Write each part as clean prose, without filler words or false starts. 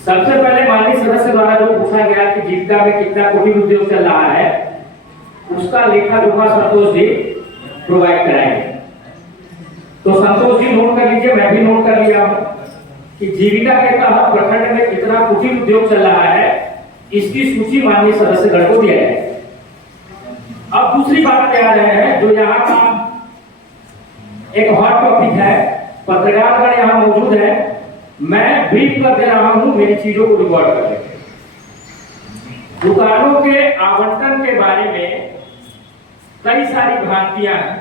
सबसे पहले माननीय सदस्य द्वारा जो पूछा गया कि जीविका में कितना कुटीर उद्योग चल रहा है, उसका लेखा जोखा संतोष जी प्रोवाइड कराएंगे। तो संतोष जी नोट कर लीजिए, मैं भी नोट कर लिया हूं कि जीविका के तहत प्रखंड में कितना कुटीर उद्योग चल रहा है, इसकी सूची माननीय सदस्यगण को दिया है। अब दूसरी बात पे आ रहे हैं, जो यहाँ का एक हॉट टॉपिक है, पत्रकारगण यहाँ मौजूद है, मैं ब्रीफ कर दे रहा हूं, मेरी चीजों को रिकॉर्ड कर लेंगे। दुकानों के आवंटन के बारे में कई सारी भ्रांतियां हैं।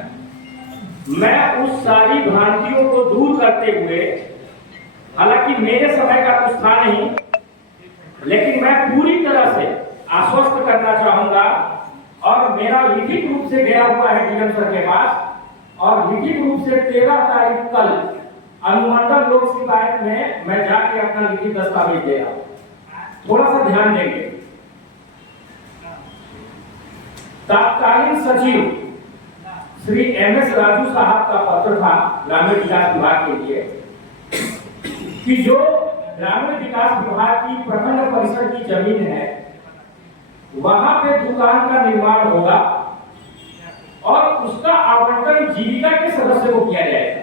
मैं उस सारी भ्रांतियों को दूर करते हुए, हालांकि मेरे समय का कुछ था नहीं, लेकिन मैं पूरी तरह से आश्वस्त करना चाहूंगा और मेरा लिखित रूप से गया हुआ है डीएम सर के पास, और लिखित रूप से 13 तारीख कल अनुमंडल लोक शिकायत में मैं जाके अपना लिखित दस्तावेज दे रहा हूं। थोड़ा सा ध्यान देंगे। तत्कालीन सचिव श्री एमएस राजू साहब का पत्र था ग्रामीण विकास विभाग के लिए कि जो ग्रामीण विकास विभाग की प्रखंड परिसर की जमीन है, वहां पे दुकान का निर्माण होगा और उसका आवंटन जीविका के सदस्य को किया जाएगा।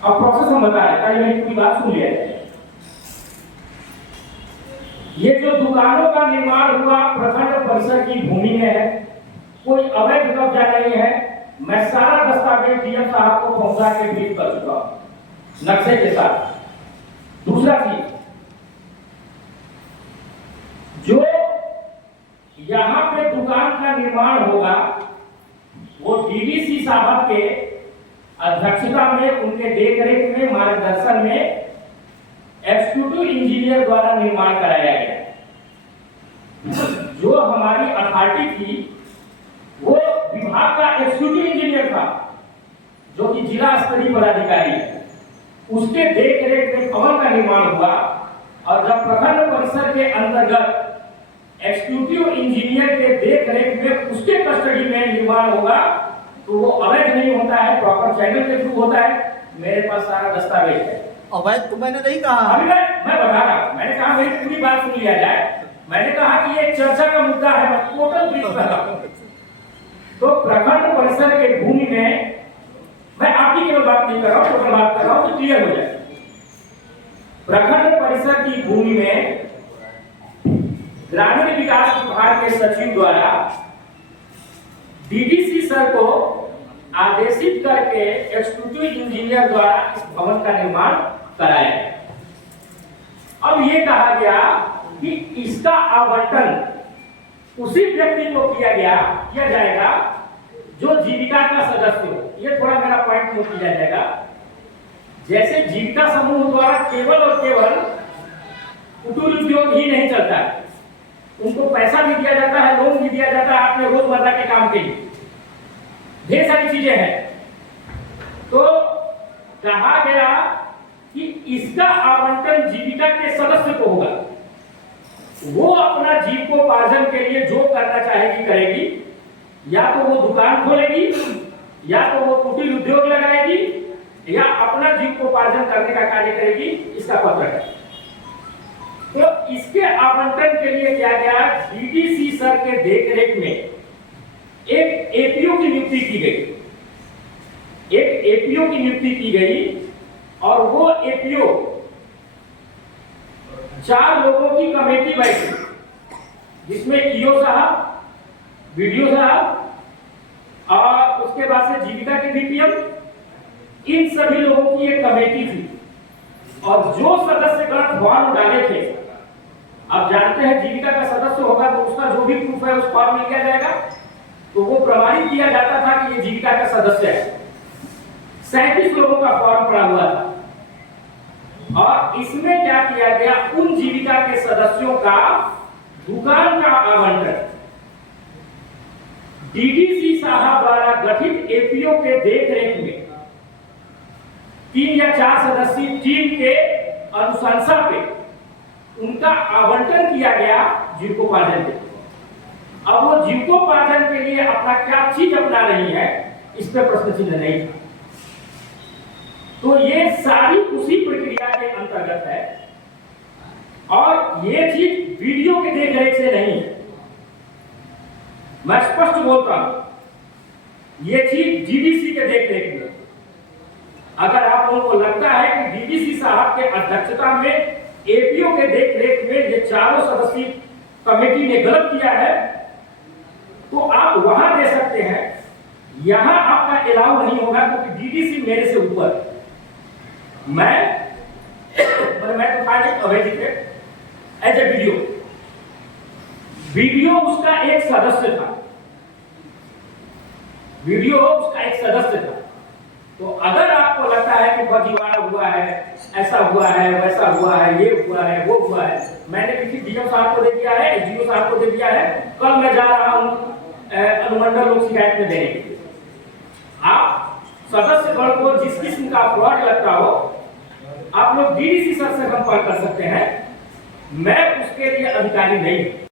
अब प्रोसेस हम बता रहे हैं, मेरी पूरी बात सुन लिया जाए। ये जो दुकानों का निर्माण हुआ प्रखंड परिसर की भूमि में है, कोई अवैध कब्जा नहीं है। मैं सारा दस्तावेज डीएम साहब को पहुंचा के ब्रीफ कर चुका हूं नक्शे के साथ। दूसरा चीज, जो यहां पे दुकान का निर्माण होगा वो डीडीसी साहब के अध्यक्षता में, उनके देखरेख में, मार्गदर्शन में एग्जीक्यूटिव इंजीनियर द्वारा निर्माण कराया गया। जो हमारी अथॉरिटी थी वो विभाग का एग्जीक्यूटिव इंजीनियर था, जो कि जिला स्तरीय पदाधिकारी है, उसके देखरेख में भवन का निर्माण हुआ। और जब प्रखंड परिसर के अंतर्गत एग्जीक्यूटिव इंजीनियर के देखरेख में उसके कस्टडी में निर्माण होगा तो वो अवैध नहीं होता है, प्रॉपर चैनल के थ्रू होता है। मेरे पास सारा दस्तावेज है। अवैध तो मैंने नहीं कहा। अभी मैं बता रहा हूं, मैंने कहा मेरी पूरी बात सुन लिया जाए। मैंने कहा कि ये चर्चा का मुद्दा है, मैं टोटल ब्रीफ कर रहा हूं। तो प्रखंड परिसर के भूमि में, मैं आपकी केवल बात नहीं कर रहा हूं, टोटल बात कर रहा हूं तो क्लियर हो जाए। प्रखंड परिसर की भूमि में ग्रामीण विकास विभाग के सचिव द्वारा डीडीसी सर को आदेशित करके एग्जीक्यूटिव इंजीनियर द्वारा इस भवन का निर्माण कराया गया। अब ये कहा गया कि इसका आवंटन उसी व्यक्ति को किया जाएगा जो जीविका का सदस्य हो। ये थोड़ा मेरा पॉइंट नोट किया जाएगा। जैसे जीविका समूह द्वारा केवल और केवल कुटीर उद्योग ही नहीं चलता है, उनको पैसा भी दिया जाता है, लोन भी दिया जाता है अपने रोजमर्रा के काम के लिए, ढेर सारी चीजें हैं। तो कहा गया कि इसका आवंटन जीविका के सदस्य को होगा। वो अपना जीविकोपार्जन के लिए जो करना चाहेगी करेगी, या तो वो दुकान खोलेगी, या तो वो कुटीर उद्योग लगाएगी, या अपना जीविकोपार्जन करने का कार्य करेगी। इसका पत्र है। तो इसके आवंटन के लिए क्या गया, डीडीसी सर के देखरेख में एक एपीओ की नियुक्ति की गई। एक एपीओ की नियुक्ति की गई और वो एपीओ 4 लोगों की कमेटी बैठी, जिसमें ईओ साहब, वीडियो साहब और उसके बाद से जीविका के बीपीएम, इन सभी लोगों की एक कमेटी थी। और जो सदस्यगण फॉर्म डाले थे, आप जानते हैं जीविका का सदस्य होगा तो उसका जो भी प्रूफ है उस फॉर्म में लिया जाएगा, तो वो प्रमाणित किया जाता था कि ये जीविका का सदस्य है। 37 लोगों का फॉर्म पड़ा हुआ था और इसमें क्या किया गया, उन जीविका के सदस्यों का दुकान का आवंटन डीडीसी साहब द्वारा गठित एपीओ के देखरेख में 3 या 4 सदस्यीय टीम के अनुशंसा पे उनका आवंटन किया गया जीविकोपार्जन के। अब वो जीविकोपार्जन के लिए अपना क्या चीज अपना रही है, इस पे प्रश्न चिन्ह नहीं था। तो ये सारी उसी प्रक्रिया के अंतर्गत है। और ये चीज वीडियो के देख रेख से नहीं है, मैं स्पष्ट बोलता हूं, ये चीज डीडीसी के देख रेख में। अगर आप लोगों को लगता है कि डीडीसी साहब के अध्यक्षता में एपीओ के देख रेख में ये चारों सदस्यीय कमेटी ने गलत किया है, तो आप वहां दे सकते हैं, यहां आपका अलाउ नहीं होगा, क्योंकि डीडीसी मेरे से ऊपर है। मैं तो फाइल अवैधिक एज ए वीडियो उसका एक सदस्य था, वीडियो उसका एक सदस्य था। तो अगर आपको लगता है कि फर्जीवाड़ा हुआ है, ऐसा हुआ है, वैसा हुआ है, ये हुआ है, वो हुआ है, मैंने किसी डीएम साहब को दे दिया है, एसडीओ साहब को दे दिया है, कल मैं जा रहा हूं अनुमंडल लोक शिकायत में देने के लिए। आप सदस्यगण को जिस किस्म का फ्रॉड लगता हो, आप लोग डीडीसी सर से संपर्क कर सकते हैं, मैं उसके लिए अधिकारी नहीं हूं।